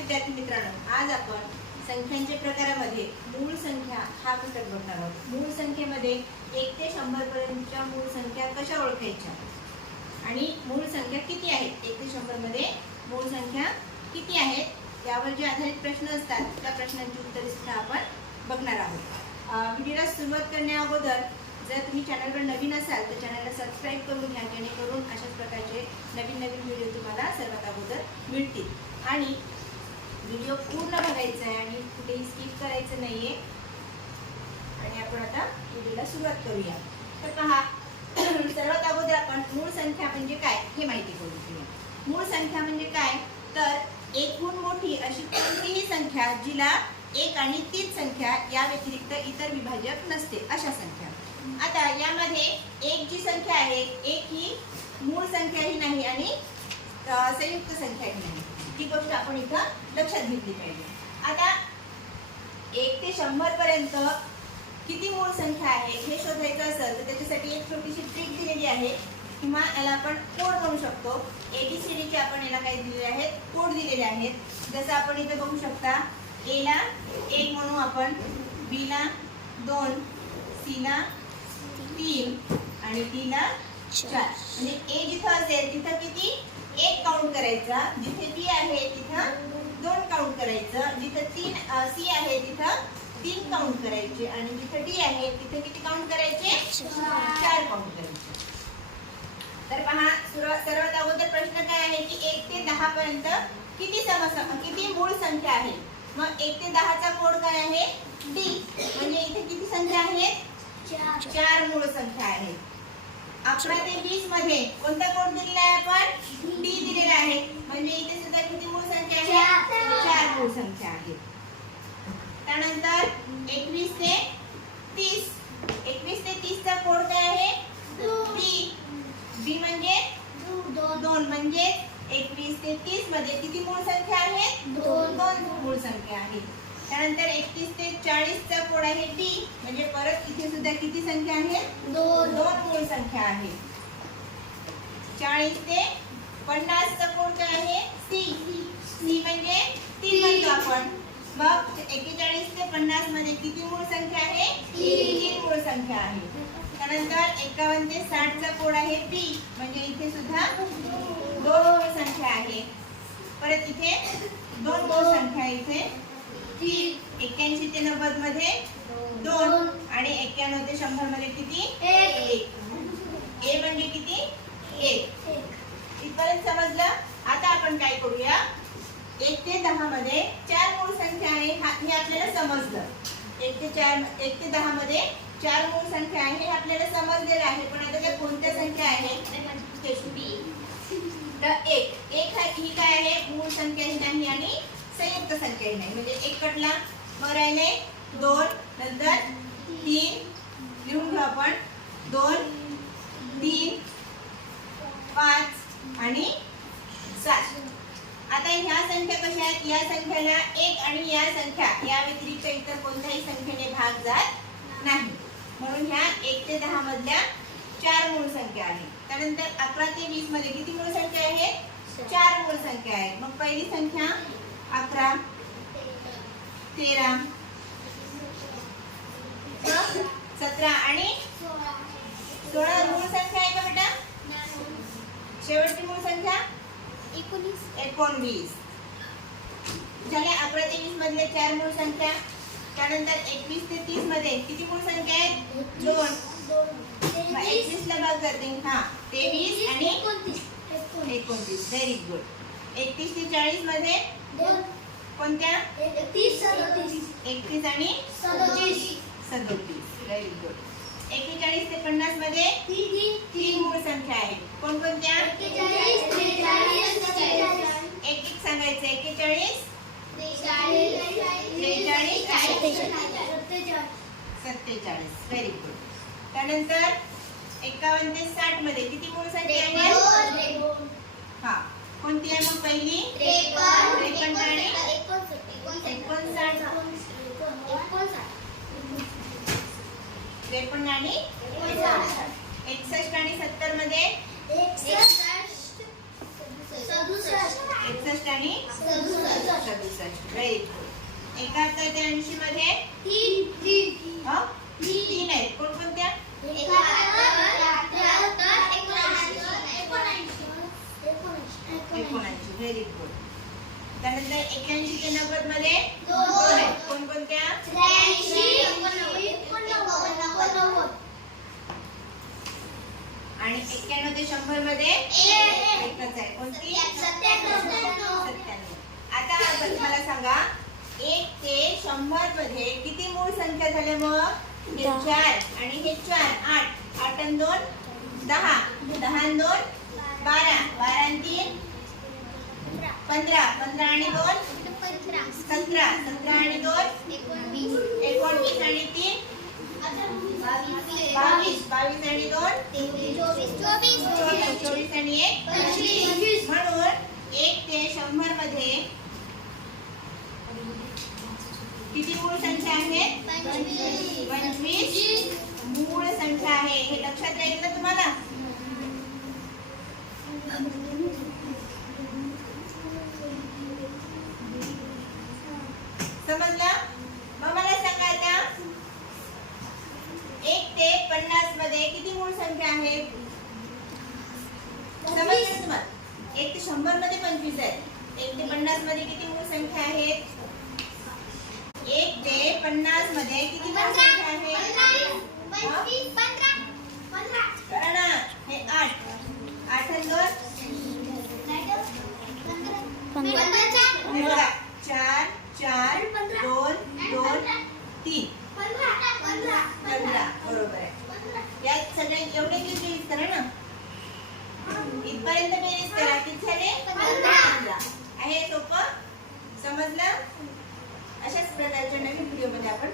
विद्यार्थी मित्रांनो आज आपण संख्यांच्या प्रकारामध्ये मूळ संख्या हा घटक बघणार आहोत. मूळ संख्येमध्ये एक ते शंभर पर्यंतच्या मूळ संख्या कशा ओळखायच्या? आणि मूळ संख्या किती आहेत एक ते शंभरमध्ये मूळ संख्या किती आहेत यावर जे आधारित प्रश्न असतात त्या प्रश्नांची उत्तरे सुद्धा आपण बघणार आहोत. व्हिडिओला सुरुवात करण्याअगोदर जर तुम्ही चॅनलवर नवीन असाल तर चॅनलला सबस्क्राईब करून घ्या जेणेकरून अशाच प्रकारचे नवीन नवीन व्हिडिओ तुम्हाला सर्वात अगोदर मिळतील. आणि व्हिडिओ पूर्ण बघायचा आहे आणि कुठेही स्किप करायचं नाही आहे आणि आपण आता व्हिडिओला सुरुवात करूया. तर पहा सर्वात अगोदर आपण मूळ संख्या म्हणजे काय हे माहिती करून घेऊया. मूळ संख्या म्हणजे काय? तर एकूण मोठी अशी कोणतीही संख्या जिला एक आणि तीच संख्या या व्यतिरिक्त इतर विभाजक नसते अशा संख्या. आता यामध्ये एक जी संख्या आहे एक ही मूळ संख्याही नाही आणि संयुक्त संख्याही नाही. ही गोष्ट आपण इथं लक्षात घेतली पाहिजे. आता एक ते शंभर पर्यंत किती मूळ संख्या आहे हे शोधायचं असेल तर त्याच्यासाठी एक छोटीशी ट्रिक दिलेली आहे. किंवा याला आपण कोड म्हणू शकतो. एबीसीडीचे आपण याला काही दिलेले आहेत कोड दिलेले आहेत. जसं आपण इथे बघू शकता एला एक म्हणू आपण बीला दोन सीला तीन आणि टीला चार. म्हणजे ए जिथं असेल तिथं किती? एक काउंट करायचा. जिथे बी आहे तिथं दोन काउंट करायचं. जिथं तीन सी आहे तिथं तीन काउंट करायचे. आणि जिथं डी आहे तिथे किती काउंट करायचे? चार काउंट करायचे. तर पहा सुरुवात सर्वात अगोदर प्रश्न काय आहे की एक ते दहा पर्यंत किती समस किती मूळ संख्या आहे? मग एक ते दहाचा कोड काय आहे? डी म्हणजे इथे किती संख्या आहेत चार. मूळ संख्या आहेत अकरा ते वीसमध्ये कोणता कोड दिलेला आहे आपण? डी दिलेला आहे. म्हणजे इथे सुद्धा किती मूळ संख्या आहे चार. मूळ संख्या आहेत. त्यानंतर एकवीस ते तीस. एकवीस ते तीस चा कोड काय आहे? बी बी म्हणजे? दोन. म्हणजे एकवीस ते तीसमध्ये किती मूळ संख्या आहेत? दोन. दोन मूळ संख्या आहेत. त्यानंतर एकतीस ते चाळीस चा कोड आहे डी म्हणजे परत इथे सुद्धा किती संख्या आहे? दोन. दोन मूळ संख्या आहे. चाळीस ते पन्नास चा कोड काय आहे? सी. सी म्हणजे तीन म्हणतो आपण. मग एकेचाळीस ते पन्नासमध्ये किती मूळ संख्या आहे? तीन. मूळ संख्या आहे. त्यानंतर एकावन्न ते साठ चा कोड आहे पी म्हणजे इथे सुद्धा दोन मूळ संख्या आहे. परत इथे दोन मूळ संख्या इथे. तीन एक्क्याऐंशी ते नव्वदमध्ये? दोन. आणि एक्क्याण्णव ते शंभरमध्ये किती? एक. ए म्हणजे किती? एक. इथपर्यंत समजलं? आता आपण काय करूया? एक ते दहा मध्ये चार मूळ संख्या आहे हा- आपल्याला समजलं. एक ते चार एक ते दहा मध्ये चार मूळ संख्या आहे हे आपल्याला समजलेलं आहे. पण आता त्या कोणत्या संख्या आहेत तर एक. एक ही काय आहे? मूळ संख्या ही नाही आणि संयुक्त संख्या ही नाही. म्हणजे एक कटला मग राहिले दोन नंतर तीन. लिहून घेऊ आपण. दोन तीन पाच आणि सात. आता ह्या संख्या कशा आहेत? या संख्याला एक आणि या संख्या या व्यतिरिक्त इतर कोणत्याही संख्येने भाग जात नाही. म्हणून ह्या एक ते दहा मधल्या चार मूळ संख्या आहेत. त्यानंतर अकरा ते वीसमध्ये किती मूळ संख्या आहेत? चार मूळ संख्या आहेत. मग पहिली संख्या अकरा तेरा सतरा आणि सोळा मूळ संख्या आहे का बेटा? शेवटची मूळ संख्या? एकोणवीस. झाल्या अकरा ते वीस मधले चार मूळ संख्या. त्यानंतर एकवीस ते तीसमध्ये किती मूळ संख्या आहेत? दोन. एकवीस. ला भाग जाते हा तेवीस आणि एकोणतीस. व्हेरी गुड एकतीस ते चाळीसमध्ये कोणत्या? एकतीस आणि सदोतीस. व्हेरी गुड एकेचाळीस ते पन्नासमध्ये तीन मूळ संख्या आहेत. कोणकोणत्या? एक एक सांगायचं. एकेचाळीस. सत्तेचाळीस. व्हेरी गुड त्यानंतर एकावन्न ते साठमध्ये किती मूळ संख्या आहेत हा. कोणती आहे मग पहिली? त्रेपन्न. त्रेपन्न आणि एकसष्ट आणि सत्तरमध्ये? एकसष्ट आणि सदुसष्ट. एकाहत्तर ते ऐंशी मध्ये हं? तीन आहेत कोणकोणत्या एकोणऐंशी व्हेरी गुड त्यानंतर एक्याऐंशी ते नव्वदमध्ये कोणकोणत्या? आणि एक्क्याण्णव ते शंभरमध्ये एकच आहे. कोणती? आता आपण मला सांगा एक ते शंभरमध्ये किती मूळ संख्या झाल्या मग? हे. चार आणि हे चार आठ. आठ दोन दहा. दहा दोन बारा. बारा तीन पंधरा पंधरा आणि दोन? सतरा सतरा आणि दोन? एकोणवीस. आणि तीन? बावीस बावीस आणि दोन? चोवीस. चोवीस. आणि एक? पंचवीस. म्हणून एक ते शंभरमध्ये किती मूळ संख्या आहेत पंचवीस. मूळ संख्या आहे. हे लक्षात राहील ना तुम्हाला समजलं मग मला सांगा आता एक ते पन्नासमध्ये किती मूळ संख्या आहेत तुम्हाला एक ते शंभरमध्ये पंचवीस आहेत. एक ते पन्नासमध्ये किती मूळ संख्या आहेत एक ते पन्नासमध्ये किती मूळ संख्या ना हे? आठ. आठ दोन? चार. चार. दोन. दोन. तीन. पंधरा. बरोबर आहे. एवढे इथपर्यंत बेरीज करा किती झाले पंधरा आहे सोपं समजलं? अशाच प्रकारच्या नवीन व्हिडिओमध्ये आपण